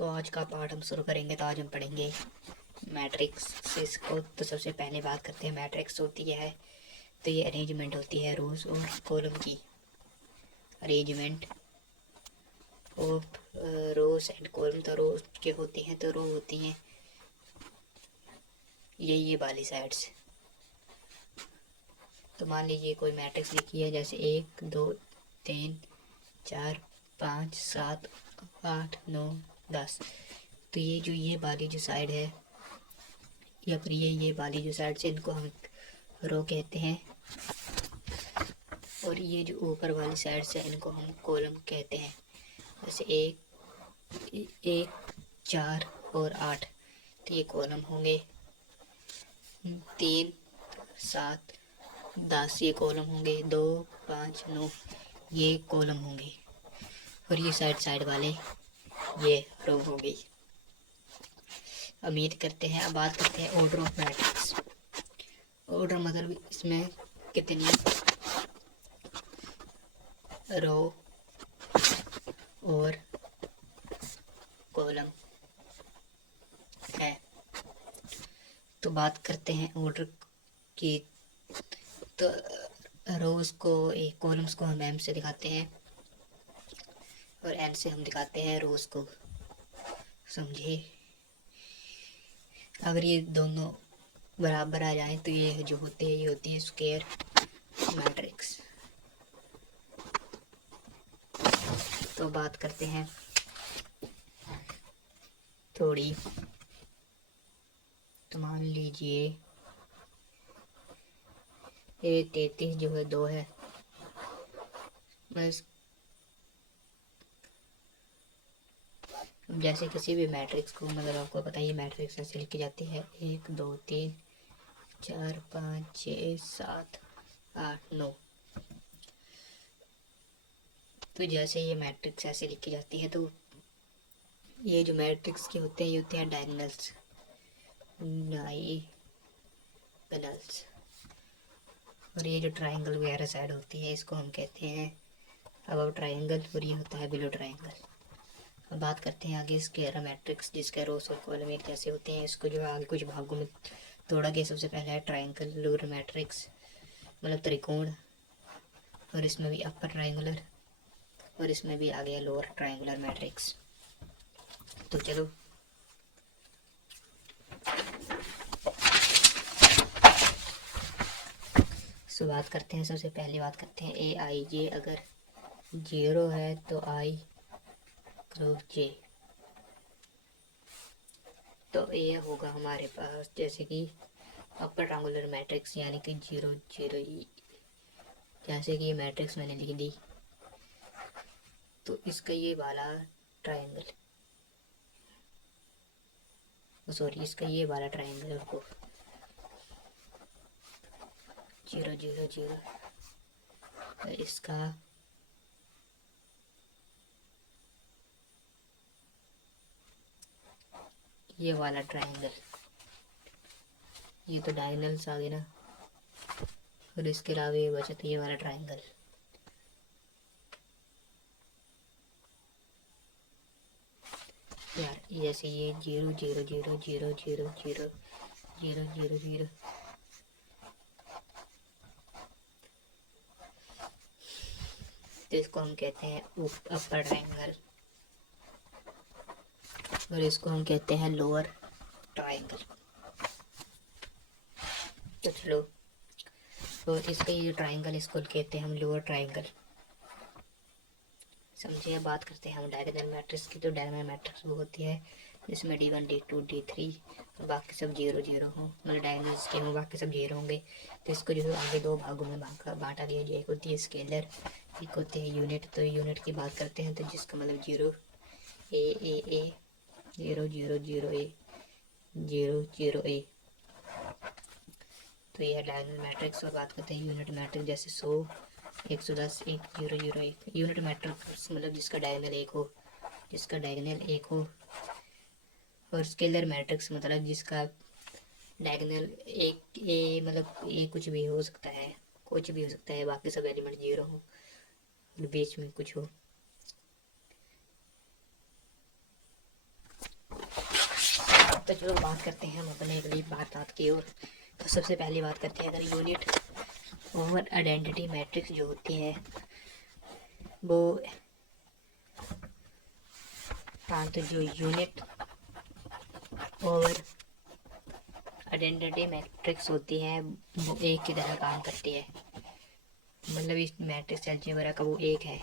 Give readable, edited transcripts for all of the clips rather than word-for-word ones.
तो आज का पार्ट हम शुरू करेंगे। तो आज हम पढ़ेंगे मैट्रिक्स को। तो सबसे पहले बात करते हैं मैट्रिक्स होती है। तो ये अरेंजमेंट होती है रोज और कॉलम की। Arrangement of rose and column. तो रोज के होते हैं तो रो होती हैं ये वाली साइड्स। तो मान लीजिए कोई मैट्रिक्स लिखी है, जैसे 1 2 3 4 5 7 8 9 10। तो ये वाली जो साइड है या फिर ये वाली जो साइड से, इनको हम रो कहते हैं। और ये जो ऊपर वाली साइड से इनको हम कॉलम कहते हैं। जैसे 1 4 और 8 तो ये कॉलम होंगे। 3 7 10 ये कॉलम होंगे। 2 5 9 ये कॉलम होंगे। और ये साइड वाले ये रो हो गई। उम्मीद करते हैं। अब बात करते हैं ऑर्डर ऑफ मैट्रिक्स। ऑर्डर मतलब इसमें कितनी रो और कॉलम है। तो बात करते हैं ऑर्डर की। तो रोज को कॉलम्स को हम एम से दिखाते हैं और एन से हम दिखाते हैं रोज को। समझे? अगर ये दोनों बराबर आ जाए तो ये जो होते हैं ये होती है स्क्वायर मैट्रिक्स। तो बात करते हैं थोड़ी। तो मान लीजिए ये 33 जो है 2 है। बस जैसे किसी भी मैट्रिक्स को, मतलब आपको पता है ये मैट्रिक्स ऐसे लिखी जाती है 1 2 3 4 5 6 7 8 9। तो जैसे ये मैट्रिक्स ऐसे लिखी जाती है तो ये जो मैट्रिक्स के होते हैं ये होते हैं डायगोनल्स। और ये जो ट्राइंगल वगैरह साइड होती है इसको हम कहते हैं अबव ट्राइंगल और ये होता है बिलो ट्राइंगल। अब बात करते हैं आगे स्क्वायर मैट्रिक्स, जिसके रोस और कॉलम एक जैसे होते हैं। इसको जो आगे कुछ भागों में तोड़ा गया। सबसे पहले है ट्राइंगल लोअर मैट्रिक्स, मतलब त्रिकोण। और इसमें भी अपर ट्राइंगुलर और इसमें भी आ गया लोअर ट्राइंगुलर मैट्रिक्स। तो चलो बात करते हैं। सबसे पहले बात करते हैं ए आई जे। अगर 0 है तो आई क्रॉस जे। तो ये होगा हमारे पास जैसे कि अपर ट्रायंगुलर मैट्रिक्स, यानी कि 0 0। जैसे कि ये मैट्रिक्स मैंने लिख दी। तो इसका ये वाला ट्रायंगल, सॉरी इसका ये वाला ट्रायंगल को 0 0 0। इसका ये वाला ट्रायंगल, ये तो डायगोनल्स आ गए ना। और इसके अलावा ये बचा तो ये वाला ट्रायंगल। यार जैसे ये 0 0 0 0 0 0 0 0 0। तो इसको हम कहते हैं अपर ट्रायंगल और इसको हम कहते हैं लोअर ट्रायंगल। तो चलो, तो इसका ये ट्रायंगल इसको कहते हैं हम लोअर ट्रायंगल। समझिए। बात करते हैं हम डायगोनल मैट्रिक्स की। तो डायगोनल मैट्रिक्स वो होती है जिसमें D1 D2 D3 बाकी सब 0 0 हो, मतलब डायगोनल्स के हों बाकी सब 0 होंगे। तो इसको जो है आगे दो भागों में बांटा गया। जो एक होती है स्केलर, एक होती है यूनिट। तो यूनिट की बात करते हैं तो जिसका मतलब 0 ए 0 0 0 ए 0 0 ए। तो यह डायगोनल मैट्रिक्स। और बात करते हैं यूनिट मैट्रिक्स, जैसे 100 110 1 0 0 1। यूनिट मैट्रिक्स मतलब जिसका डायगोनल 1 हो, जिसका डायगोनल 1 हो। और स्केलर मैट्रिक्स मतलब जिसका डायगोनल एक ए, मतलब ए कुछ भी हो सकता है, कुछ भी हो सकता है, बाकी सब एलिमेंट 0 हो, बीच में कुछ हो। तो चलो बात करते हैं हम अपने अगली बात की ओर। तो सबसे पहली बात करते हैं अगर यूनिट ओवर आइडेंटिटी मैट्रिक्स जो होती है वो, हाँ, तो जो यूनिट ओवर आइडेंटिटी मैट्रिक्स होती है वो एक की तरह काम करती है, मतलब इस मैट्रिक्स अलजेब्रा का वो एक है।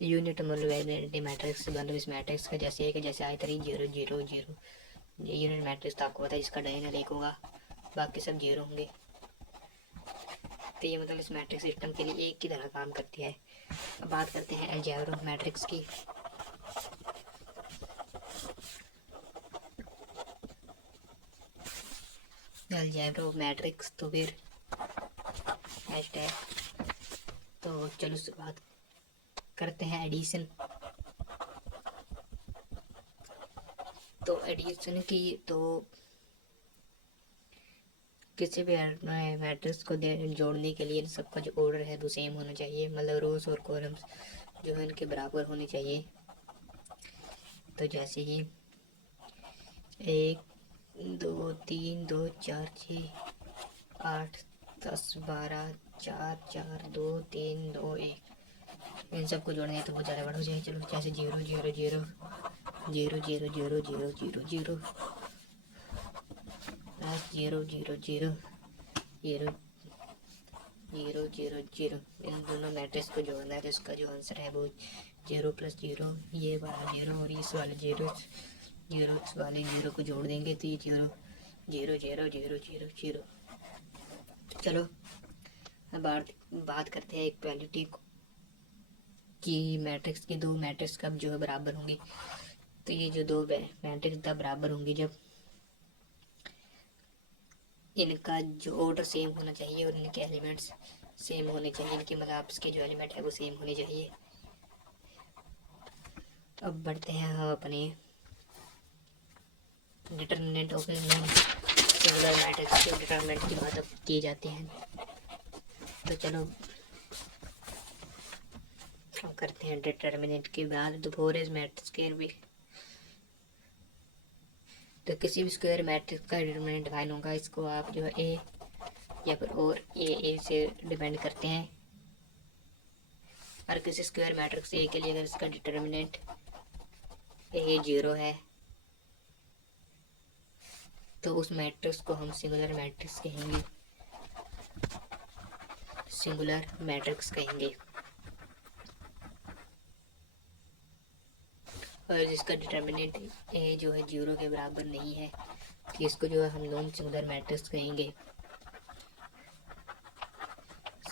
यूनिट मतलब आइडेंटिटी मैट्रिक्स, मतलब इस मैट्रिक्स का जैसे एक है, जैसे I3 0 0 0, ये यूनिट मैट्रिक्स तो आपको पता है जिसका डायगोनल एक होगा, बाकी सब जीरो होंगे। तो ये मतलब इस मैट्रिक्स सिस्टम के लिए एक की तरह काम करती है। अब बात करते हैं अलजेब्रा मैट्रिक्स की। अलजेब्रा मैट्रिक्स तो फिर हैशटैग, तो चलो बात करते हैं एडिशन। तो एडिशन की, तो किसी भी मैट्रिक्स को जोड़ने के लिए सबका जो ऑर्डर है वो सेम होना चाहिए, मतलब रोज और कॉलम्स जो है इनके बराबर होने चाहिए। तो जैसे ही 1 2 3 2 4 6 8 10 12 4 4 2 3 2 1, इन सबको जोड़ेंगे तो बहुत ज़्यादा बड़ा हो जाए। चलो जैसे 0 0 0 0 0 0 0 0 0 0 0 0 0 0 0 0, इन दोनों मैट्रिक्स को जोड़ना है तो इसका जो आंसर है वो 0 + 0, ये वाला 0 और इस वाले 0 0 इस वाले 0 को जोड़ देंगे तो ये 0 0 0 0 0 0। चलो अब बात करते हैं इक्वालिटी की। मैट्रिक्स की, दो मैट्रिक्स कब जो है बराबर होंगी। तो ये जो दो मैट्रिक्स तब बराबर होंगी जब इनका जो ऑर्डर सेम होना चाहिए और इनके एलिमेंट्स सेम होने चाहिए, इनके मतलब आपस के जो एलिमेंट है वो सेम होने चाहिए। अब बढ़ते हैं हम अपने determinant of non singular matrix के डिटर्मिनेंट की बात अब की जाती है। तो चलो हम करते हैं डिटर्मिनेंट की बात। तो फोर इज मैट्रिक्स स्क्वायर भी, तो किसी भी स्क्वायर मैट्रिक्स का डिटर्मिनेंट डिफाइन होगा, इसको आप जो है ए या फिर और ए से डिपेंड करते हैं। और किसी स्क्वायर मैट्रिक्स ए के लिए अगर इसका डिटर्मिनेंट ए 0 है तो उस मैट्रिक्स को हम सिंगुलर मैट्रिक्स कहेंगे, सिंगुलर मैट्रिक्स कहेंगे। और जिसका डिटर्मिनेंट ए जो है 0 के बराबर नहीं है तो इसको जो है हम नॉन सिंगुलर मैट्रिक्स कहेंगे।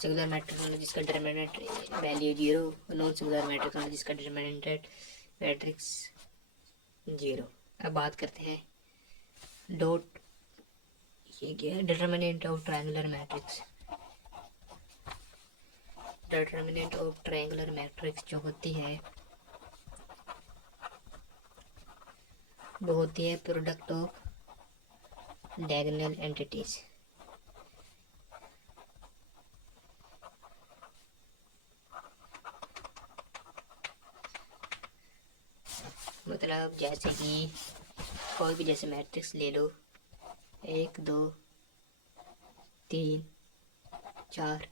सिंगुलर मैट्रिक्स मतलब जिसका determinant value 0, non singular matrix मतलब जिसका डिटर्मिनेंट मैट्रिक्स 0। अब बात करते हैं डॉट, ये क्या है, determinant of triangular matrix. Determinant of triangular matrix जो होती है वो होती है प्रोडक्ट ऑफ डायगोनल एंटिटीज। मतलब जैसे कि कोई भी जैसे मैट्रिक्स ले लो, 1 2 3 4,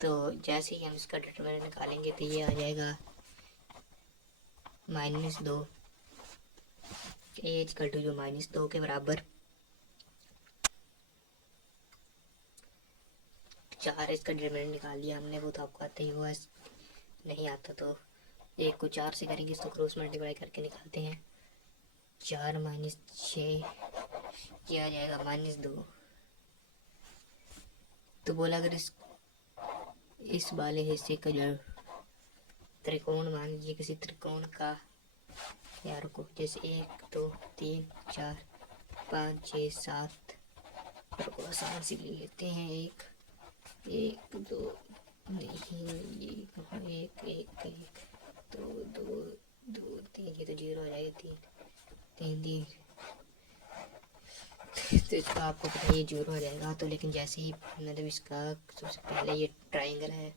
तो जैसे ही हम इसका डिटरमिनेंट निकालेंगे तो ये आ जाएगा -2, एज कटू जो -2 के बराबर 4, इसका डिटरमिनेंट निकाल लिया हमने, वो तो आपको आता ही होगा। नहीं आता तो 1 को 4 से करेंगे, इसको क्रॉस मल्टीप्लाई करके निकालते हैं। 4 - 6 ये आ जाएगा -2। तो बोला अगर इस वाले हिस्से का जो त्रिकोण, मान लीजिए किसी त्रिकोण का, यार को जैसे 1 2 3 4 5 6 7, को आसान से ले लेते हैं। 1 1 2 नहीं, ये कहाँ, 1 1 1 2 2 2 3, ये तो 0 हो जाएगा। 3 3 3 तो इसका आपको पता है ये जीरो आ जाएगा। तो लेकिन जैसे ही मतलब इसका सबसे पहले ये ट्राइंगल है,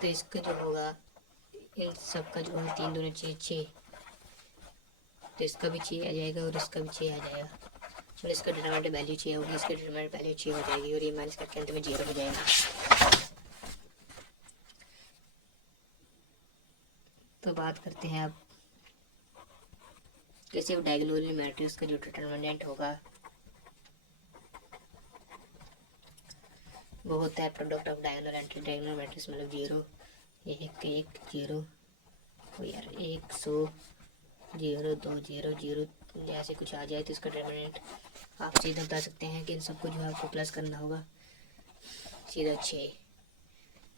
तो इसका जो होगा इन सब का जो है 3 दूनी 6 6, तो इसका भी 6 आ जाएगा और इसका भी 6 आ जाएगा। और इसका डिटरमिनेंट वैल्यू 6 होगी, इसकी डिटरमिनेंट वैल्यू 6 हो जाएगी और ये माइनस करके अंत में 0 हो जाएगा। तो बात करते हैं अब किसी भी डायगोनल मैट्रिक्स का जो डिटरमिनेंट होगा वो होता है product of diagonal anti diagonal matrix, मतलब 0 1 1 0, यार 100 0 2 0 0 जैसे कुछ आ जाए तो इसका डिटरमिनेंट आप सीधा बता सकते हैं कि इन सबको जो है आपको प्लस करना होगा सीधा 6।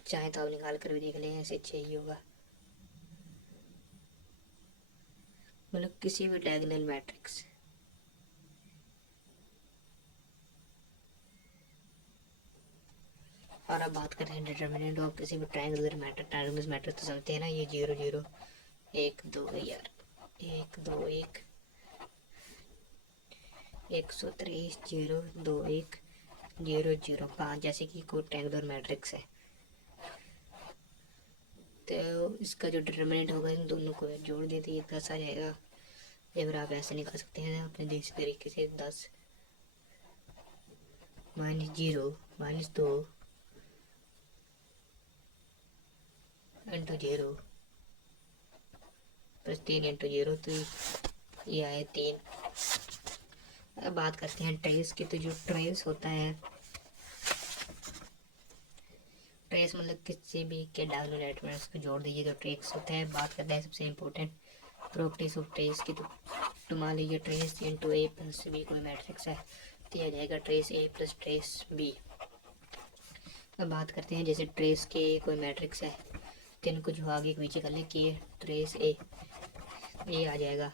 चाहे तो आप निकाल कर भी देख लें, ऐसे 6 ही होगा। मतलब किसी भी डायगोनल मैट्रिक्स और अब बात करते हैं डिटरमिनेंट ऑफ किसी भी ट्रायंगुलर मैट्रिक्स तो समझते हैं ना, ये 0 0 1 2 यार 1 2 1 123 0 2 1 0 0 5 जैसे कि कोई ट्रायंगुलर मैट्रिक्स है। तो इसका जो डिटरमिनेंट होगा इन दोनों को जोड़ देते ये 10 आ जाएगा, या फिर आप ऐसे निकाल सकते हैं अपने देश तरीके से 10 -0 -2 इंटू 0 प्लस 3 इंटू 0, तो ये आए 3। अब बात करते हैं ट्रेस की। तो जो ट्रेस होता है, ट्रेस मतलब किसी भी के डायगोनल एलिमेंट्स को जोड़ दीजिए तो ट्रेस होता है। बात करते हैं सबसे इम्पोर्टेंट प्रॉपर्टीज ऑफ ट्रेस की। तो मान लीजिए ट्रेस इंटू ए प्लस बी कोई मैट्रिक्स है, तो यह जाएगा ट्रेस ए प्लस ट्रेस बी। अब बात करते हैं जैसे ट्रेस के कोई मैट्रिक्स है, तो इनको जो आगे पीछे कर ले कि ट्रेस ए आ जाएगा।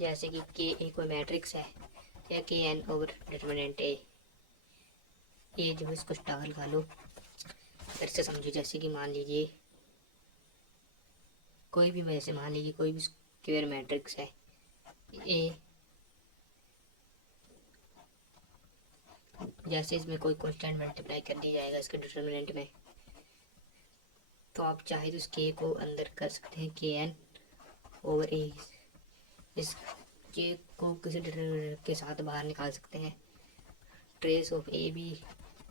जैसे कि के ए कोई मैट्रिक्स है या के एन ओवर डिटरमिनेंट ए, ये जो है इसको स्टार लगा लो। फिर से समझो, जैसे कि मान लीजिए कोई भी वैसे मान लीजिए कोई भी स्क्वायर मैट्रिक्स है ए, जैसे इसमें कोई कांस्टेंट मल्टीप्लाई कर दिया जाएगा इसके डिटरमिनेंट में, तो आप चाहे तो इस के को अंदर कर सकते हैं के एन ओवर ए, इस के को किसी डिटरमिनेंट के साथ बाहर निकाल सकते हैं। ट्रेस ऑफ ए बी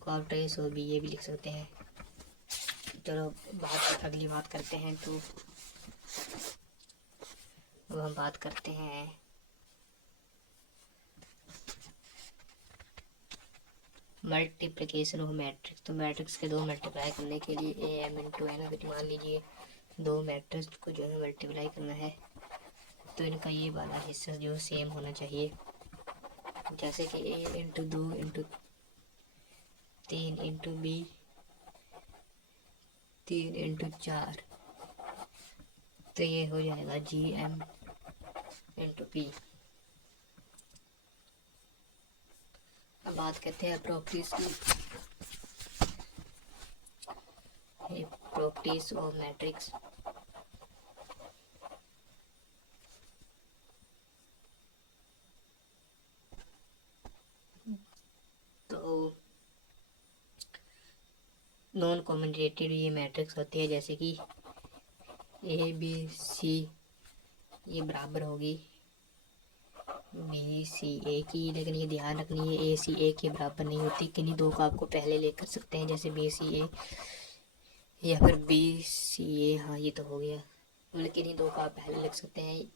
को आप ट्रेस ऑफ बी ए भी लिख सकते हैं। चलो अगली बात करते हैं। तो अब हम बात करते हैं मल्टीप्लिकेशन ऑफ मैट्रिक्स। तो मैट्रिक्स के 2 मल्टीप्लाई करने के लिए ए एम इंटू एन, अगर मान लीजिए 2 मैट्रिक्स को जो है मल्टीप्लाई करना है तो इनका ये वाला हिस्सा जो सेम होना चाहिए। जैसे कि A into 2 into 3 into B 3 into 4, तो ये हो जाएगा जी एम इंटू पी। अब बात करते हैं प्रॉपर्टीज की। Properties of matrix. तो नॉन कॉम्यूटेटिव ये मैट्रिक्स होती है, जैसे कि ए बी सी ये बराबर होगी बी सी ए की, लेकिन ये ध्यान रखनी है ए सी ए के बराबर नहीं होती। किन्हीं दो का आपको पहले लेकर सकते हैं, जैसे बी सी ए या फिर बी सी ए। हाँ ये तो हो गया, मतलब किन्हीं दो का आप पहले लिख सकते हैं,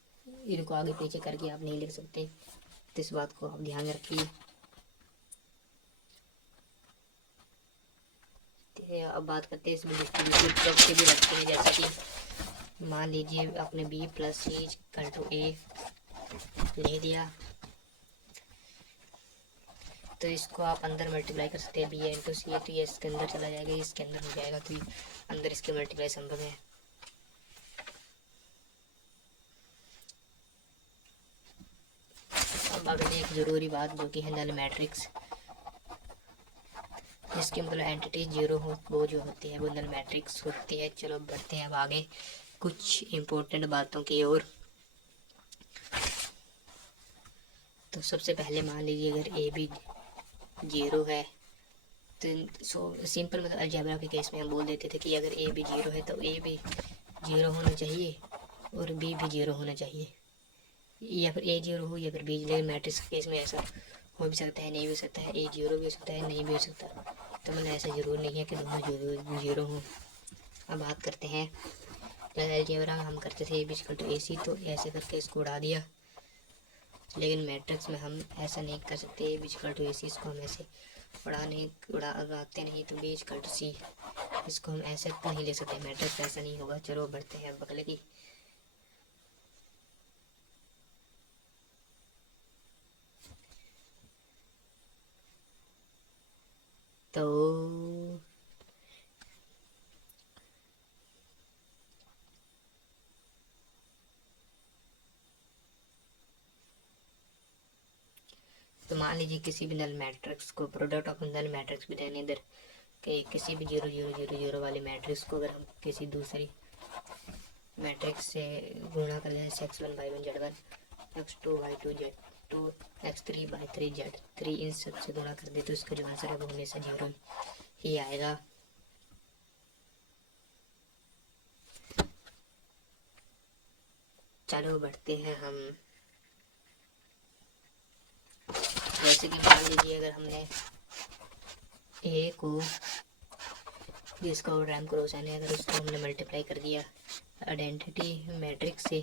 इनको आगे पीछे करके आप नहीं लिख सकते। तो इस बात को आप ध्यान रखिए। अब बात करते हैं इसमें डिस्ट्रीब्यूटिव प्रॉपर्टी भी रखते हैं, जैसे कि मान लीजिए आपने B plus C equal to A ले दिया, तो इसको आप अंदर मल्टीप्लाई कर सकते हैं बी इंटू सी है, तो ये इसके अंदर चला जाएगा, इसके अंदर हो जाएगा, तो अंदर इसके मल्टीप्लाई संभव है। अब अगले एक ज़रूरी बात जो कि है नल मैट्रिक्स, जिसकी मतलब एंटिटी 0 हो वो जो होती है वो नल मैट्रिक्स होती है। चलो बढ़ते हैं अब आगे कुछ इम्पोर्टेंट बातों की ओर। तो सबसे पहले मान लीजिए अगर ए बी 0 है तो सिंपल मतलब अलजेब्रा के केस में हम बोल देते थे कि अगर ए बी 0 है तो ए भी 0 होना चाहिए और बी भी 0 होना चाहिए, या फिर ए 0 हो या फिर बी। लेकिन मैट्रिक्स के केस में ऐसा हो भी सकता है, नहीं भी हो सकता है, ए 0 भी हो सकता है, नहीं भी हो सकता। तो मतलब ऐसा ज़रूर नहीं है कि दोनों 0 हों। अब बात करते हैं अलजेब्रा में हम करते थे ए बी इक्वल टू ए सी, तो ऐसे करके इसको उड़ा दिया। लेकिन मैट्रिक्स में हम ऐसा नहीं कर सकते, ए बी इक्वल टू ए सी इसको हम ऐसे उड़ाते नहीं, तो बी इक्वल टू सी इसको हम ऐसे नहीं ले सकते, मैट्रिक्स ऐसा नहीं होगा। चलो बढ़ते हैं बगले की। तो मान लीजिए किसी भी नल मैट्रिक्स को प्रोडक्ट ऑफ नल मैट्रिक्स भी देने इधर कि किसी भी 0 0 0 0 वाले मैट्रिक्स को अगर हम किसी दूसरी मैट्रिक्स से गुणा कर दें, x1 y1 z1 x2 y2 z2 x3 y3 z3 इन सब से गुणा कर दे, तो इसका जो आंसर है वो हमेशा 0 ही आएगा। चलो बढ़ते हैं हम। जैसे कि मान लीजिए अगर हमने ए को जिसका रैम क्रॉस एन है, अगर उसको हमने मल्टीप्लाई कर दिया आइडेंटिटी मैट्रिक्स से,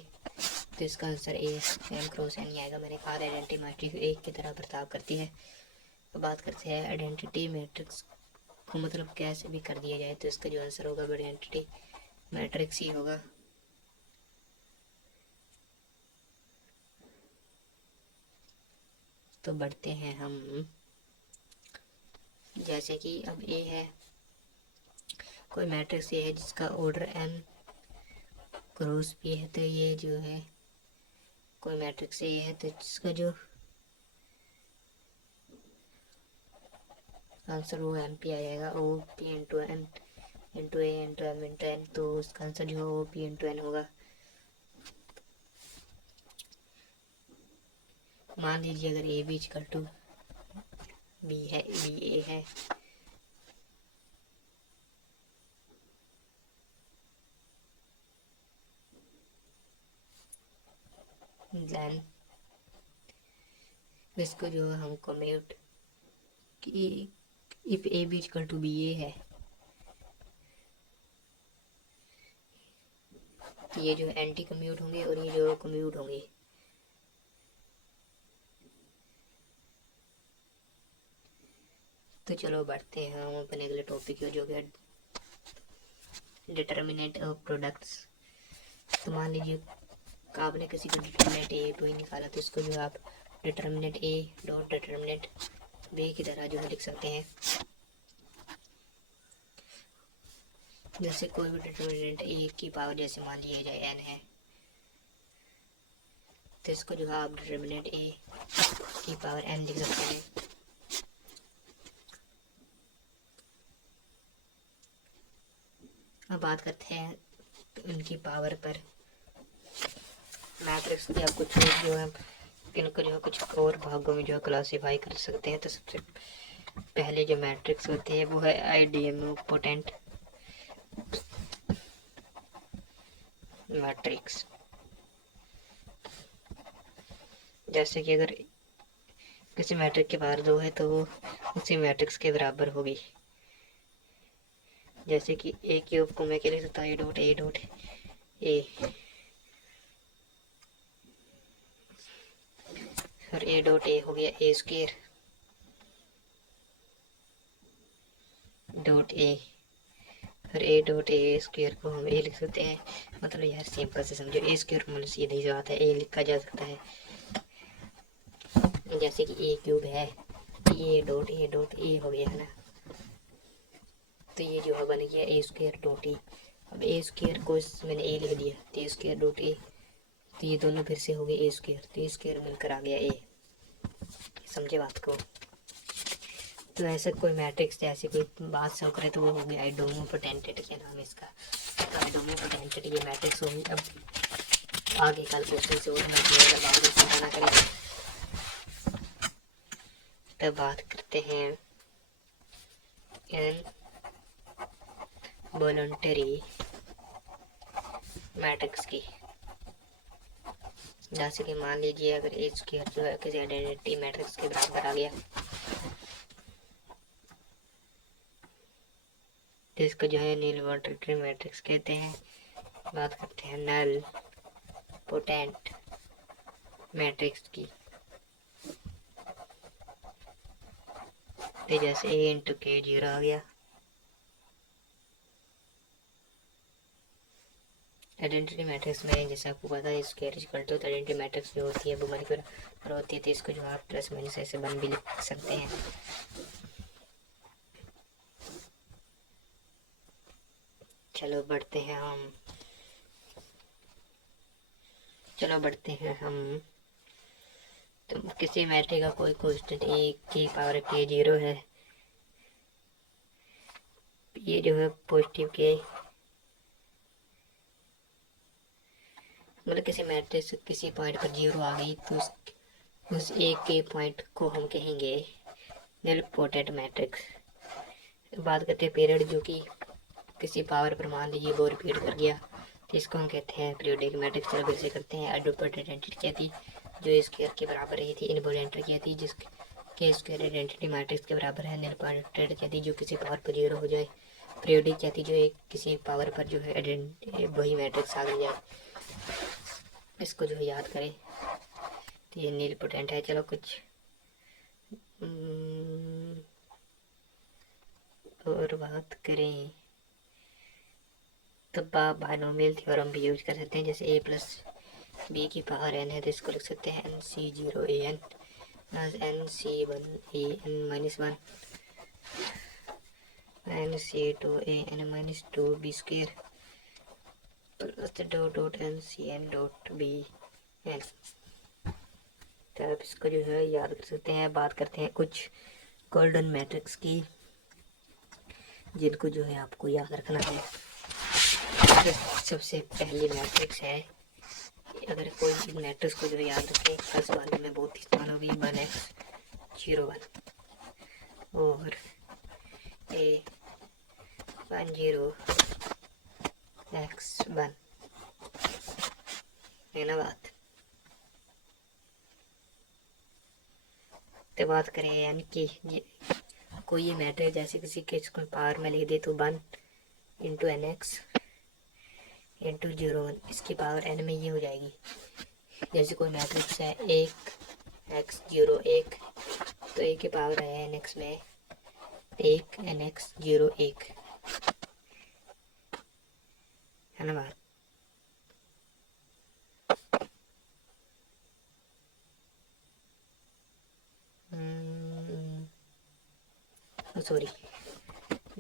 तो इसका answer A M cross N ही आएगा। मैंने कहा आइडेंटिटी मैट्रिक्स एक की तरह बर्ताव करती है। तो बात करते हैं आइडेंटिटी मैट्रिक्स को मतलब कैसे भी कर दिया जाए, तो इसका जो आंसर होगा आइडेंटिटी मैट्रिक्स ही होगा। तो बढ़ते हैं हम। जैसे कि अब ए है, कोई मैट्रिक्स ये है जिसका ऑर्डर n क्रॉस p है, तो ये जो है कोई मैट्रिक्स ये है तो जिसका जो आंसर वो एम पी आ जाएगा, O P into N into A into M into N, तो उसका आंसर जो है ओ पी इंटू एन होगा। मान लीजिए अगर A B equal to B है, बी ए है, देन इसको जो है हम कम्यूट कि if A B equal to B A है, तो ये जो है एंटी कम्यूट होंगे और ये जो कम्यूट होंगे। तो चलो बढ़ते हैं हम अपने अगले टॉपिक की, जो है डिटर्मिनेंट ऑफ प्रोडक्ट्स। तो मान लीजिए आपने किसी को डिटर्मिनेंट ए टू ही निकाला, तो इसको जो आप determinant A dot determinant B की तरह जो है लिख सकते हैं। जैसे कोई भी डिटर्मिनेंट ए की पावर जैसे मान लिया जाए एन है, तो इसको जो है आप डिटर्मिनेंट ए की पावर एन लिख सकते हैं। अब बात करते हैं उनकी पावर पर मैट्रिक्स की। आप कुछ जो है इनको जो है कुछ और भागों में जो है क्लासीफाई कर सकते हैं। तो सबसे पहले जो मैट्रिक्स होते हैं वो है आइडेम्पोटेंट मैट्रिक्स। जैसे कि अगर किसी मैट्रिक्स की पावर 2 है तो वो उसी मैट्रिक्स के बराबर होगी। जैसे कि ए क्यूब को मैं क्या लिख सकता हूँ, ए डॉट ए और ए डॉट ए हो गया ए स्क्वायर डॉट ए, और ए डॉट ए स्क्वायर को हम ए लिख सकते हैं। मतलब यार सिंपल से समझो, ए स्क्वायर को मतलब सीधी सी बात है ए लिखा जा सकता है। जैसे कि ए क्यूब है, ए डॉट ए हो गया है ना, तो ये जो है बन गया ए स्क्वायर डॉट ए। अब ए स्क्वायर को मैंने ए लिख दिया, तो ए स्क्वायर डॉट ए, तो ये दोनों फिर से हो गए ए स्क्वायर, तो ए स्क्वायर मिलकर आ गया ए। समझे बात को। तो ऐसा कोई मैट्रिक्स जैसे कोई बात शो करे तो वो हो गया आइडेम्पोटेंट, क्या नाम है इसका, तो आइडेम्पोटेंट ये मैट्रिक्स होगी। अब आगे कल क्वेश्चन से और मैं आगे समझाना करेंगे। तब बात करते हैं एन वॉलंटरी मैट्रिक्स की। जैसे कि मान लीजिए अगर ए स्क्वायर जो है किसी आइडेंटिटी मैट्रिक्स के बराबर आ गया, तो इसको जो है नील वॉलंटरी मैट्रिक्स कहते हैं। बात करते हैं नल पोटेंट मैट्रिक्स की। तो जैसे ए इंटू के 0 आ गया। आइडेंटिटी मैट्रिक्स में जैसे आपको पता है square equal to identity matrix जो होती है वो बड़ी बराबर होती है, तो इसको जो आप प्लस माइनस ऐसे बन भी लिख सकते हैं। चलो बढ़ते हैं हम तो किसी मैट्रिक्स का कोई कांस्टेंट ए की पावर के 0 है, ये जो है पॉजिटिव के मतलब किसी मैट्रिक्स किसी पॉइंट पर 0 आ गई तो उस एक के पॉइंट को हम कहेंगे निलपोटेंट मैट्रिक्स। बात करते हैं पीरियड जो कि किसी पावर पर मान लीजिए वो रिपीट कर गया, तो इसको हम कहते हैं पीरियोडिक मैट्रिक्स। चलो फिर से करते हैं। आइडेंटिटी आइडेंटिटी क्या थी जो स्क्वायर के बराबर रही थी। इनवॉलेंटरी क्या थी जिसके स्क्वायर आइडेंटिटी मैट्रिक्स के बराबर है। निलपोटेंट क्या थी जो किसी पावर पर 0 हो जाए। पीरियोडिक क्या थी जो एक किसी पावर पर जो है वही मैट्रिक्स आ जाए। इसको जो है याद करें तो ये निलपोटेंट है। चलो कुछ और बात करें तो बाइनोमियल थ्योरम भी यूज कर सकते हैं। जैसे a प्लस बी की पावर n है तो इसको लिख सकते हैं nc0an plus nc1an-1 nc2an-2 b² plus dot ncn dot bn। तो आप इसको जो है याद कर सकते हैं। बात करते हैं कुछ गोल्डन मैट्रिक्स की जिनको जो है आपको याद रखना है। सबसे पहली मैट्रिक्स है, अगर कोई भी मैट्रिक्स को जो याद रखें प्लस वाले में बहुत इस्तेमाल होगी 1x01 और a10x1 है ना बात। तो बात करें यानी कि कोई ये मैट्रिक्स जैसे किसी के इसको पावर में लिख दे तो 1 इंटू nx इंटू 0 इसकी पावर n में ये हो जाएगी। जैसे कोई मैट्रिक्स है 1x01 तो a की पावर है nx में 1 nx01 है ना बात। सॉरी,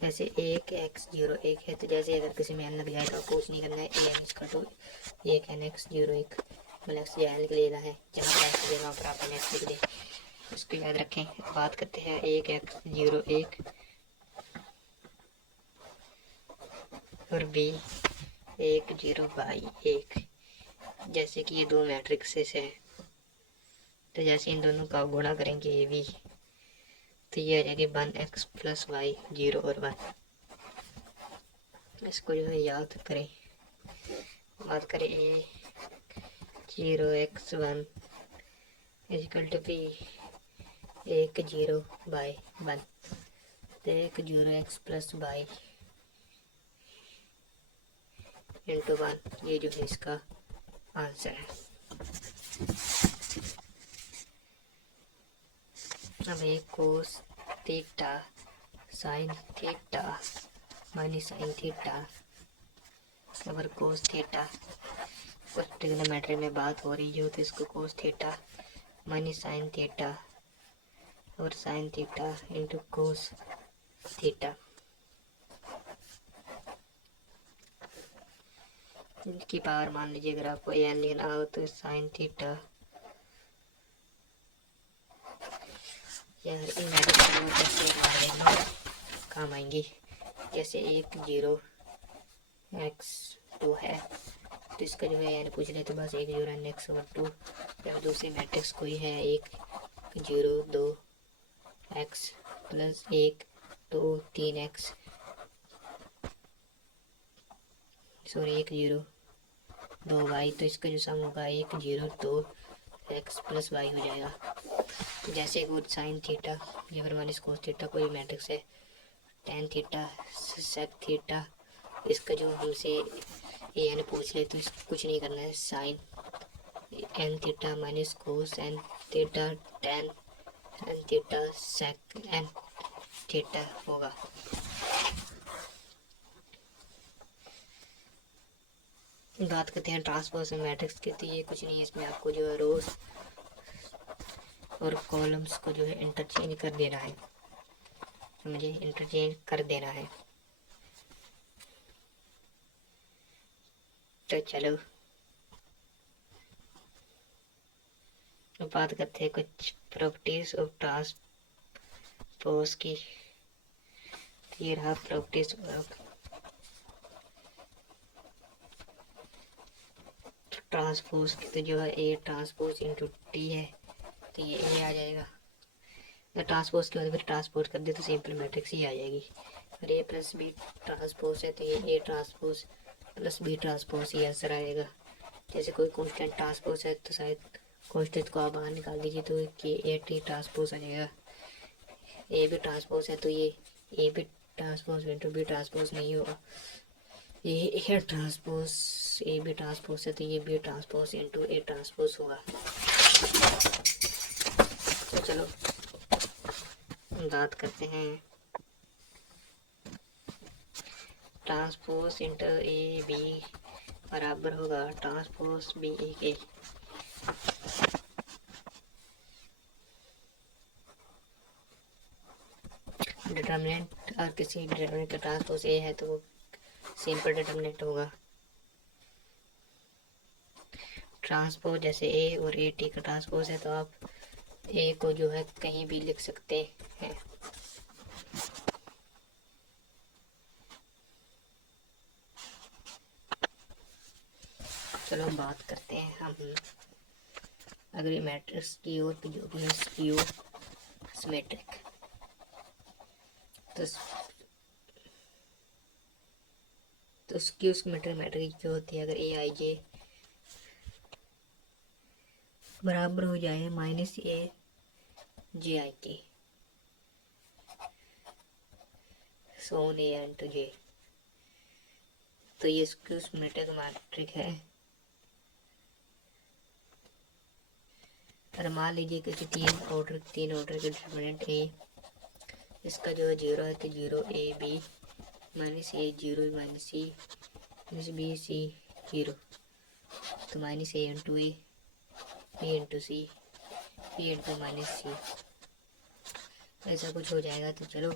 जैसे 1x01 है तो जैसे अगर किसी में n लग जाए तो आपको कुछ नहीं करना है। an इसका तो 1 nx01 मतलब x n लेना है, जहाँ पर x देगा वहाँ पर आप nx लिख दें। इसको याद रखें। बात करते हैं 1x01 और b10/1। जैसे कि ये दो मैट्रिक्सेस हैं तो जैसे इन दोनों का गुणा करेंगे ये भी तो ये आ जाएगी 1x प्लस वाई 0 और 1। इसको जो है याद करें। बात करें a0x1 इजिकल टू b 10/1 तो 10x प्लस वाई इंटू 1 ये जो है इसका आंसर है। अब एक cos theta sine theta minus sine theta अगर कोस थीटा कुछ ट्रिग्नोमेट्री में बात हो रही हो तो इसको cos theta minus sine theta और sine theta into cos theta इनकी पावर मान लीजिए अगर आपको एन लिखना हो तो साइन थीटा या इन मैट्रिक्स काम आएंगी। जैसे 10x2 है तो इसका जो है एन पूछ ले तो बस 10x और 2। या दूसरी मैट्रिक्स कोई है 1 0 2 x plus 1 2 3 x, sorry 1 0 2 y, तो इसका जो सम होगा 1 0 2 एक्स प्लस वाई हो जाएगा। जैसे कोई साइन थीटा या फिर माइनस कोस थीटा कोई मैट्रिक्स है, टेन थीटा सेक थीटा, इसका जो हमसे ए एन पूछ ले तो कुछ नहीं करना है, sine n theta minus cos n theta tan n theta sec n theta होगा। बात करते हैं ट्रांसपोज मैट्रिक्स की, तो ये कुछ नहीं है, इसमें आपको जो है रोज और कॉलम्स को जो है इंटरचेंज कर देना है, मुझे इंटरचेंज कर देना है। तो चलो बात करते हैं कुछ प्रॉपर्टीज ऑफ ट्रांसपोज की। ये रहा प्रॉपर्टीज ऑफ ट्रांसपोज की, तो जो है ए ट्रांसपोज इंटू टी है, तो ये ए आ जाएगा। अगर ट्रांसपोज के बाद फिर ट्रांसपोज कर दे तो सिंपल मैट्रिक्स ही आ जाएगी। और ए प्लस बी ट्रांसपोज है तो ये A transpose plus B transpose ही आंसर आएगा। जैसे कोई कॉन्स्टेंट ट्रांसपोज है तो शायद कॉन्स्टेंट को आप बाहर निकाल दीजिए तो ये ए टी ट्रांसपोज आ जाएगा। ए बी ट्रांसपोज है तो ये A B transpose into B transpose नहीं होगा, ये A transpose A B transpose है तो ये B transpose into A transpose होगा। तो चलो बात करते हैं ट्रांसपोज इंटू ए बी बराबर होगा ट्रांसपोज बी ए के। डिटर्मिनेंट और किसी डिटर्मिनेंट का ट्रांसपोज ए है तो वो सिंपल डिटर्मिनेंट होगा। ट्रांसपोज जैसे ए और ए टी का ट्रांसपोज है तो आप ए को जो है कहीं भी लिख सकते हैं। चलो बात करते हैं हम अगर मैट्रिक्स की ओर जो भी है स्क्यू सिमेट्रिक। तो स्क्यू सिमेट्रिक मैट्रिक्स जो होती है, अगर ए आई जे बराबर हो जाए माइनस ए जे आई के, सोन ए एन टू जे, तो ये स्क्यू सिमेट्रिक मैट्रिक है। अगर मान लीजिए कि तीन ऑर्डर के डिटरमिनेंट ए, इसका जो है 0 है तो 0 A B minus A 0 minus C minus B C 0, तो minus A into A B into C B into minus C, ऐसा कुछ हो जाएगा। तो चलो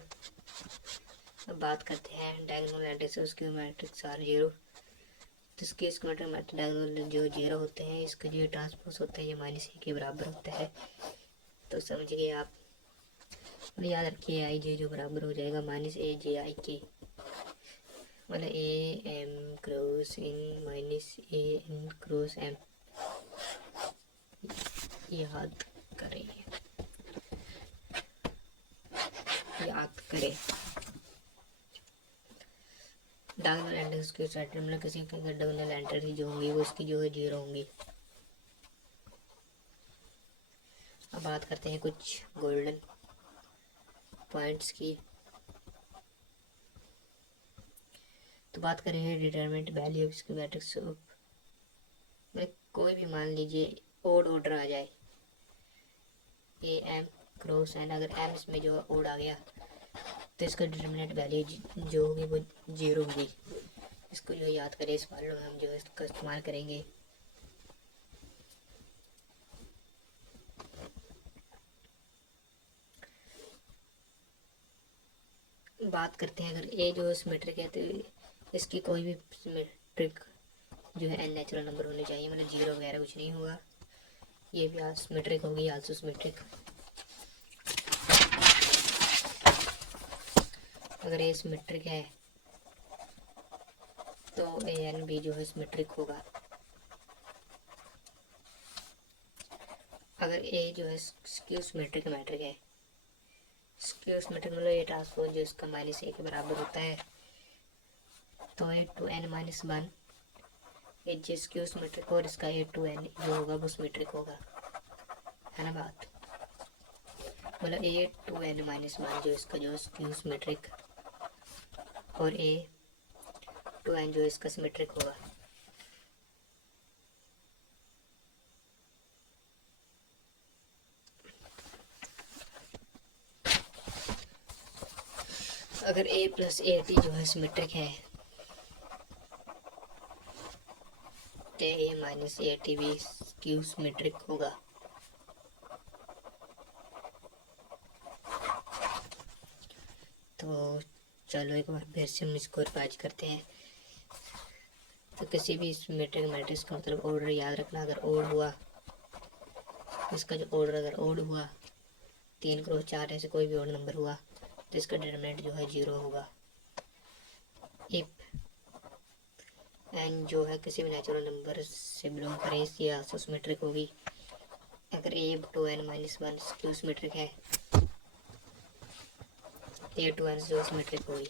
अब बात करते हैं डायगोनल एंट्रीज उसके मैट्रिक्स आर 0, तो इसके स्क्वायर मैट्रिक्स डायगोनल जो 0 होते हैं इसके जो ट्रांसपोज होते हैं ये माइनस ए के बराबर होता है। तो समझिए आप, याद रखिए आई जे जो बराबर हो जाएगा minus A J I K, मतलब A M cross n minus A N cross M, याद करें याद करें। डायगोनल एंट्रीज के सेट मतलब किसी की डायगोनल एंट्री जो होंगी वो उसकी जो है 0 होंगी। अब बात करते हैं कुछ गोल्डन पॉइंट्स की। तो बात करें डिटरमिनेंट वैल्यू ऑफ इसके मैट्रिक्स में कोई भी मान लीजिए ओड ऑर्डर आ जाए ए एम क्रॉस एन, अगर एम इसमें जो ओड आ गया तो इसका डिटरमिनेंट वैल्यू जो होगी वो 0 होगी। इसको जो याद करें, इस वालों में हम जो है इसका इस्तेमाल करेंगे। बात करते हैं अगर ए जो सिमेट्रिक है तो इसकी कोई भी सिमेट्रिक जो है एन नेचुरल नंबर होने चाहिए, मतलब 0 वगैरह कुछ नहीं होगा। ये भी सिमेट्रिक होगी, आल्सो सिमेट्रिक। अगर ए सिमेट्रिक है तो ए एन भी जो है सिमेट्रिक होगा। अगर ए जो है स्क्यू सिमेट्रिक मैट्रिक है स्क्यू सिमेट्रिक मतलब ए ट्रांसपोज जो इसका माइनस ए के बराबर होता है, तो ए टू एन माइनस वन ये जो स्क्यू सिमेट्रिक और इसका ए टू एन जो होगा वो सिमेट्रिक होगा, है ना बात। मतलब ए टू एन माइनस वन जो इसका जो स्क्यू सिमेट्रिक और ए टू एन जो इसका सिमेट्रिक होगा। अगर a प्लस ए टी जो है सिमेट्रिक है तो a माइनस ए टी भी स्क्यू सिमेट्रिक होगा। तो चलो एक बार फिर से हम इसको रिवाइज करते हैं। तो किसी भी सिमेट्रिक मैट्रिक्स का मतलब ऑर्डर याद रखना, अगर ओड हुआ इसका जो ऑर्डर अगर ओड हुआ 3 क्रॉस 4 ऐसे कोई भी ओड नंबर हुआ तो इसका डिटरमिनेंट जो है 0 होगा। इफ एन जो है किसी भी नेचुरल नंबर से बिलोंग करे इसकी आंसर सिमेट्रिक होगी। अगर A two N minus one skew symmetric है ए टू एन जो सिमेट्रिक होगी।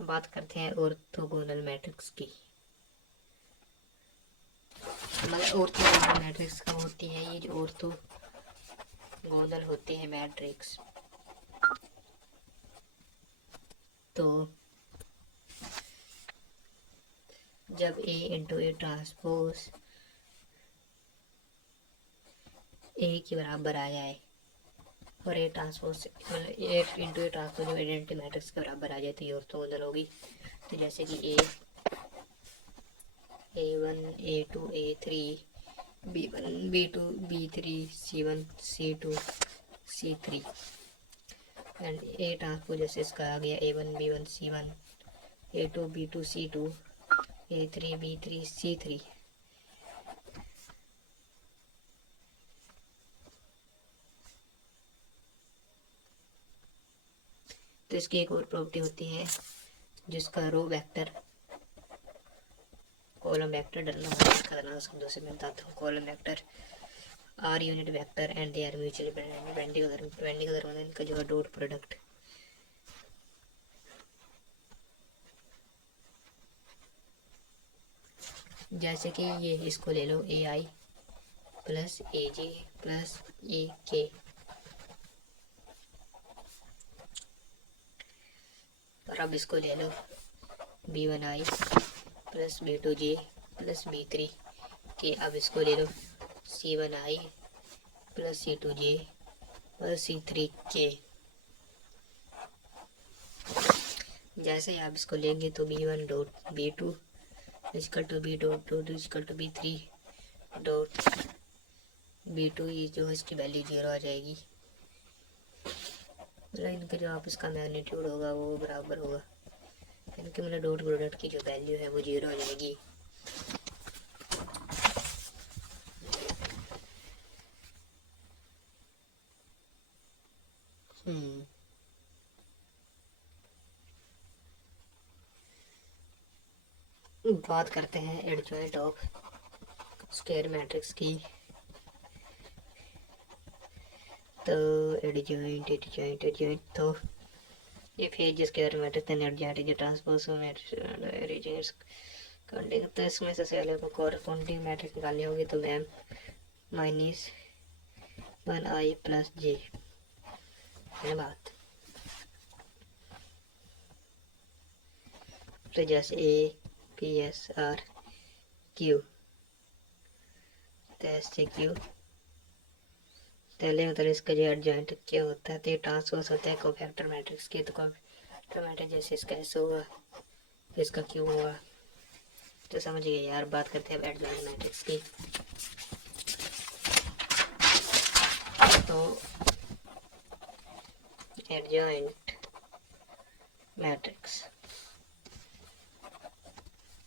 बात करते हैं ऑर्थोगोनल मैट्रिक्स की। मतलब ऑर्थोगोनल मैट्रिक्स कब होती है, ये जो ऑर्थोगोनल होती है मैट्रिक्स, तो जब ए इंटू ए ट्रांसपोज ए के बराबर आ जाए और ए ट्रांसपोज मतलब ए इंटू ए ट्रांसपोज जब आइडेंटिटी मैट्रिक्स के बराबर आ जाए तो ये ऑर्थोगोनल होगी। तो जैसे कि A one A two A three B one B two B three C one C two C three and A transpose जैसे इसका आ गया A one B one C one A two B two C two A three B three C three. तो इसकी एक और property होती है जिसका रो वेक्टर कॉलम वेक्टर डलना करना शब्दों से मैं बताता हूँ। Column vector are unit vector and they are mutually dependent इनका जो है डॉट प्रोडक्ट। जैसे कि ये इसको ले लो ए आई प्लस ए जे प्लस ए के, और अब इसको ले लो B one I plus B two J plus B three K. अब इसको ले लो C one I plus C two J plus C three K. जैसे ही आप इसको लेंगे तो B one dot B two equal to B dot dot equal to B three dot B two जो है इसकी वैल्यू 0 आ जाएगी। मतलब इनका जो आप इसका मैग्नीट्यूड होगा वो बराबर होगा, इनके मतलब डॉट प्रोडक्ट की जो वैल्यू है वो 0 हो जाएगी। बात करते हैं एडजॉइंट ऑफ स्क्वायर मैट्रिक्स की। तो एडजॉइंट तो if A square matrix then adjoint is transpose matrix counting. तो इसमें से पहले को कॉरस्पॉन्डिंग मैट्रिक्स निकालनी होगी तो ma'am minus one I plus जे है बात। तो जैसे A P S R Q तो ऐसे क्यू पहले मतलब इसका जो एडजॉइंट क्या होता है तो ये ट्रांसपोज होता है कोफैक्टर मैट्रिक्स के। तो कोफैक्टर मैट्रिक्स जैसे इसका ऐसे हुआ इसका क्यू हुआ, तो समझ गए यार। बात करते हैं अब एडजॉइंट मैट्रिक्स की। तो एडजॉइंट मैट्रिक्स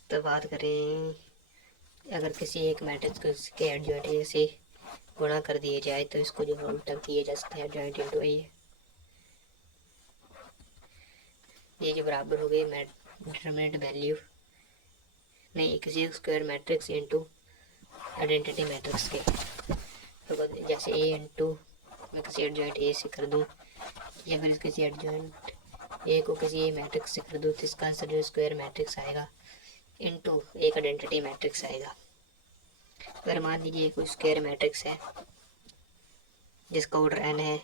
तो बात करें अगर किसी एक मैट्रिक्स को इसके एडजॉइंट से गुणा कर दिए जाए तो इसको जो है उल्टा किया जा सकता है एडजॉइंट इनटू ये जो बराबर हो गई डिटरमिनेंट वैल्यू नहीं किसी square matrix into identity matrix के। तो जैसे ए इंटू मैं किसी एडजॉइंट ए से कर दूं या फिर किसी एडजॉइंट ए को किसी ए मैट्रिक्स से कर दो तो इसका आंसर जो स्क्वायर मैट्रिक्स आएगा इनटू एक आइडेंटिटी मैट्रिक्स आएगा। अगर मान लीजिए कोई स्क्वायर मैट्रिक्स है जिसका ऑर्डर n है,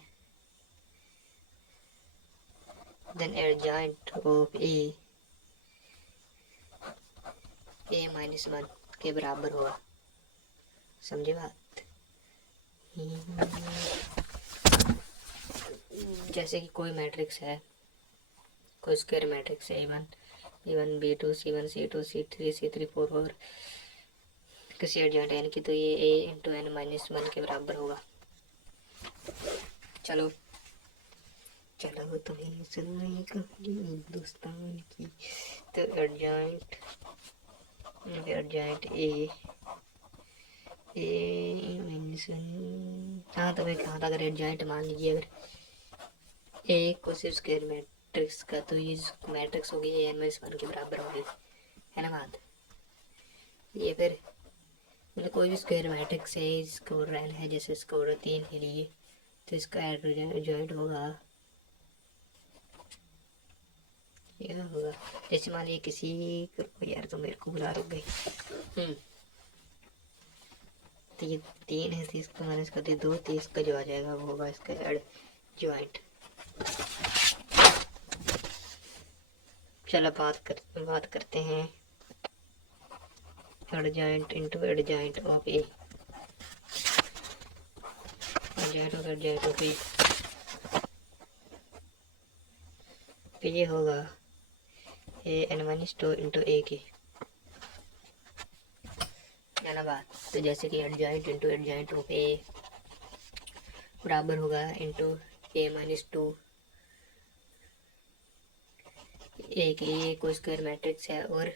then adjoint of A minus one के बराबर होगा। समझे बात? जैसे कि कोई मैट्रिक्स है, कोई स्क्वायर मैट्रिक्स है A1 b2 c1 c2 c3 c3 4 किसी एडजॉइंट n की, तो ये a into n minus one के बराबर होगा। चलो तुम्हें सुनने कहानी हिंदुस्तान की। तो एडजॉइंट ए माइनस वन। हाँ, तो मैं कहा था अगर एडजॉइंट मान लीजिए अगर ए को सिर्फ स्क्वायर मैट्रिक्स का, तो ये मैट्रिक्स होगी ए एन माइनस वन के बराबर होगी, है ना बात? ये फिर मतलब कोई भी स्क्वायर मैट्रिक्स है, इसका ऑर्डर n है, जैसे इसका ऑर्डर 3 के लिए, तो इसका एडजॉइंट होगा ये होगा। जैसे मान लीजिए किसी यार तो मेरे को बुला रुक गई। तो ये 3 है, तो इसका माइनस कर दिया 2, तो इसका जो आ जाएगा वो होगा इसका एडजॉइंट। चलो बात करते हैं adjoint into adjoint of A. Adjoint of A, तो ये होगा A n minus 2 into A के, है ना बात? तो जैसे कि adjoint into adjoint of A बराबर होगा इंटू ए माइनस 2 ए के। ये कोई स्क्वायर मैट्रिक्स है और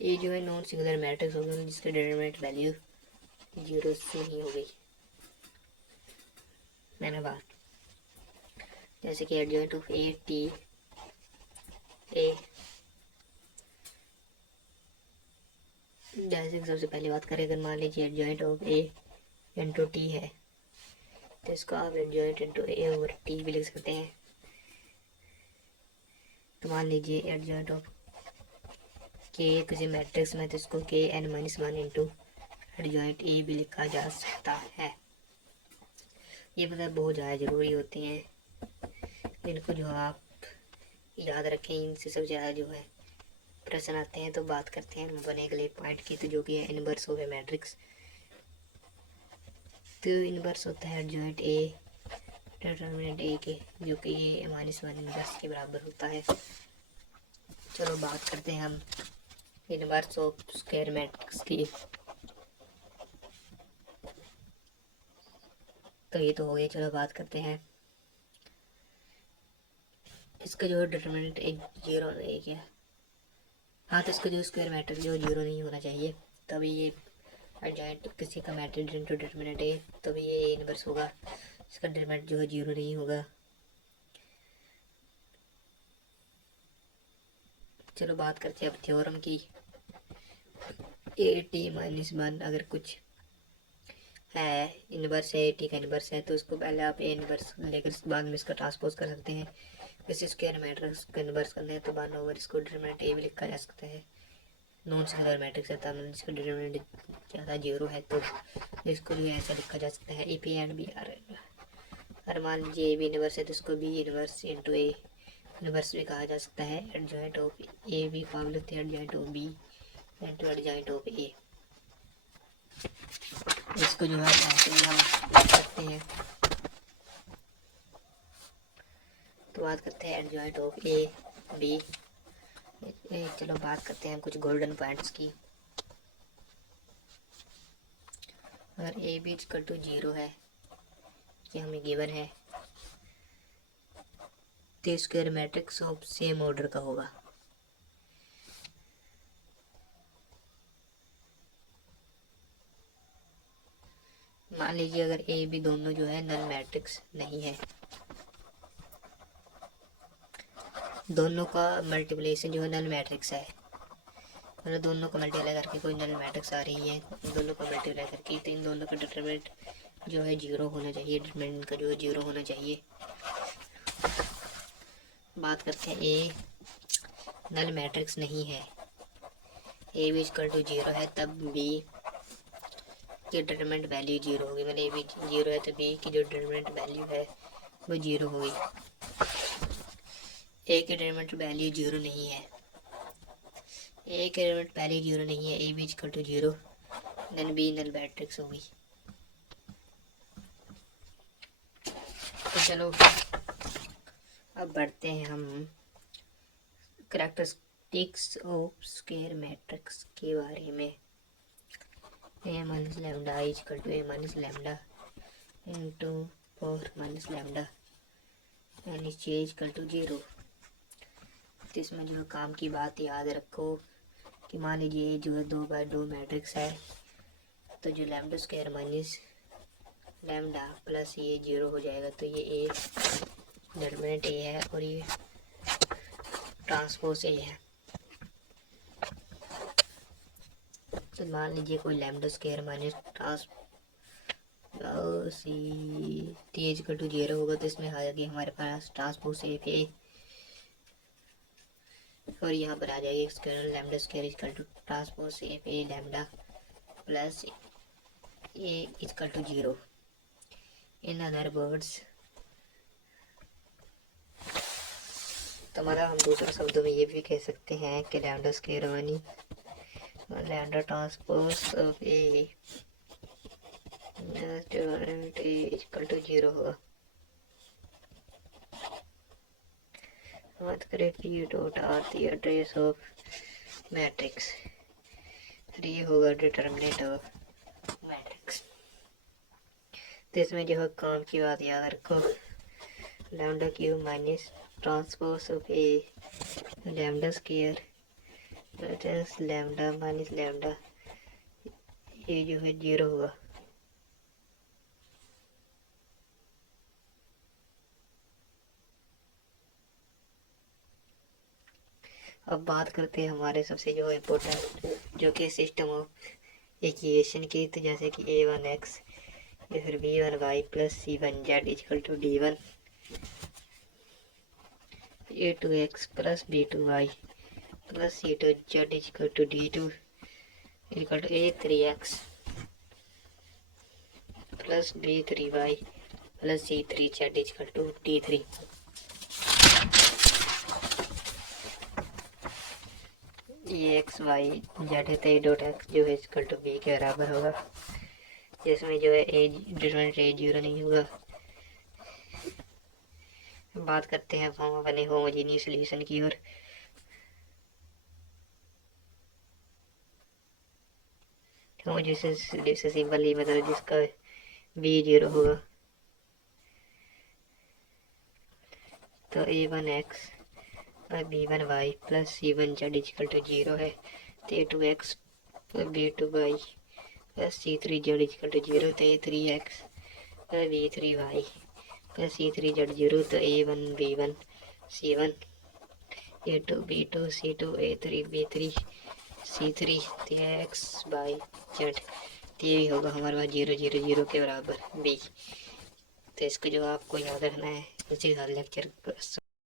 ये जो है नॉन सिंगुलर मैट्रिक्स होगा जिसका डिटरमिनेंट वैल्यू 0 से नहीं हो गई, है ना बात? जैसे कि adjoint of A T A, जैसे कि सबसे पहले बात करें, अगर मान लीजिए adjoint of A into T है, तो इसको आप एडजॉइंट इंटू ए ओवर टी भी लिख सकते हैं। तो मान लीजिए एडजॉइंट ऑफ के किसी मैट्रिक्स में, तो इसको के n minus one into adjoint A भी लिखा जा सकता है। ये मतलब बहुत ज़्यादा ज़रूरी होती हैं, इनको जो आप याद रखें, इनसे सबसे ज़्यादा जो है प्रश्न आते हैं। तो बात करते हैं बने अगले पॉइंट की, तो जो कि है इनवर्स ऑफ ए मैट्रिक्स। तो इनवर्स होता है एडजॉइंट ए डिटरमिनेंट ए के, जो कि ये माइनस वन इनवर्स के बराबर होता है। चलो बात करते हैं हम इनवर्स ऑफ स्क्वायर मैट्रिक्स की। तो ये तो हो गया। चलो बात करते हैं इसका जो डिटरमिनेंट एक जीरो नहीं क्या। हाँ, तो इसका जो स्क्वायर मैट्रिक्स जो जीरो नहीं होना चाहिए, तभी ये एडजॉइंट किसी का मैट्रिक्स इंटू डिटरमिनेंट ए, तभी ये इनवर्स होगा। इसका डिटरमिनेंट जो है जीरो नहीं होगा। चलो बात करते हैं अब थ्योरम की। ए टी माइनस वन अगर कुछ है, इनवर्स है, ए टी का इनवर्स है, तो उसको पहले आप ए इनवर्स लेकर उसके बाद में इसका ट्रांसपोज कर सकते हैं। इस स्क्वायर मैट्रिक्स का इनवर्स करना है तो 1 ओवर इसको डिटरमिनेंट ए भी लिखा जा सकता है। नॉन सिंगुलर मैट्रिक्स है, मतलब इसका डिटरमिनेंट ज़्यादा जीरो है, तो इसको जो है ऐसा लिखा जा सकता है A P and B R. अगर मान लीजिए ए बी इनवर्स है तो इसको B inverse into A inverse भी कहा जा सकता है। एडजॉइंट ऑफ ए भी काम लिखते हैं adjoint of B into adjoint of A. इसको जो है ऐसे ही हम लिख सकते हैं। तो बात करते हैं एडजॉइंट ऑफ ए बी। चलो बात करते हैं कुछ गोल्डन पॉइंट्स की। अगर ए बी इक्वल टू 0 है, ये हमें गिवन है, तो square matrix of same order का होगा। मान लीजिए अगर ए बी दोनों जो है नल मैट्रिक्स नहीं है, दोनों का मल्टीप्लिकेशन जो है नल मैट्रिक्स है, मतलब दोनों को मल्टीप्लाई करके कोई नल मैट्रिक्स आ रही है, दोनों को मल्टीप्लाई करके, तो इन दोनों का डिटरमिनेंट जो है जीरो होना चाहिए, डिटरमिनेंट का जो है जीरो होना चाहिए। बात करते हैं ए नल मैट्रिक्स नहीं है, ए भी इक्वल टू जीरो है, तब बी की डिटरमिनेंट वैल्यू जीरो होगी। मतलब ए भी जीरो है तो बी की जो डिटरमिनेंट वैल्यू है वो जीरो होगी। ए की डिटरमिनेंट वैल्यू जीरो नहीं है, ए की डिटरमिनेंट वैल्यू जीरो नहीं है, ए भी equal to zero, then B null matrix होगी। तो चलो अब बढ़ते हैं हम कैरेक्टरिस्टिक्स ऑफ स्क्वायर मैट्रिक्स के बारे में। A minus lambda is equal to A minus lambda into 4 minus lambda and is equal to zero. तो इसमें जो काम की बात याद रखो कि मान लीजिए जो है 2/2 मैट्रिक्स है, तो जो lambda square minus lambda plus ये जीरो हो जाएगा, तो ये ए डिटरमिनेंट ए है और ये ट्रांसपोज ए है। तो मान लीजिए कोई lambda square minus T equal to zero होगा, तो इसमें आ जाएगी हमारे पास ट्रांसपोज ए और यहाँ पर आ जाएगी square lambda square equal to transpose A lambda plus A equal to zero. In other words, तो मतलब हम दूसरे शब्दों में ये भी कह सकते हैं कि लैम्डा स्क्वायर मानी lambda transpose of A equal to zero होगा। बात करें P dot R the address of matrix, फिर ये होगा डिटरमिनेंट ऑफ मैट्रिक्स। तो इसमें जो है काम की बात याद रखो, lambda cube minus transpose of A lambda square plus lambda minus lambda, ये जो है जीरो होगा। अब बात करते हैं हमारे सबसे जो इम्पोर्टेंट जो कि सिस्टम ऑफ इक्वेशन की, तो जैसे कि a1x या फिर b1y plus c1z equal to d1, a2x plus b2y plus c2z equal to d2 equal to a3x plus b3y plus c3z equal to d3। ये एक्स वाई जेड है, तो ए dot x जो है इक्वल टू बी के बराबर होगा, जिसमें जो है ए डिटरमिनेंट ए जीरो नहीं होगा। बात करते हैं हम अपने होमोजीनियस सॉल्यूशन की ओर। होमोजीनियस सॉल्यूशन सिंपल ही मतलब जिसका बी जीरो होगा, तो a1x और b1y plus c1z equal to zero है, तो a2x और b2y plus c3z equal to zero, तो a3x और b3y प्लस c3z जीरो, तो a1 b1 c1 a2 b2 c2 a3 b3 c3, तो x बाई जेड, तो ये भी होगा हमारे पास 0 0 0 के बराबर b। तो इसको जो आपको याद रखना है उसी का लेक्चर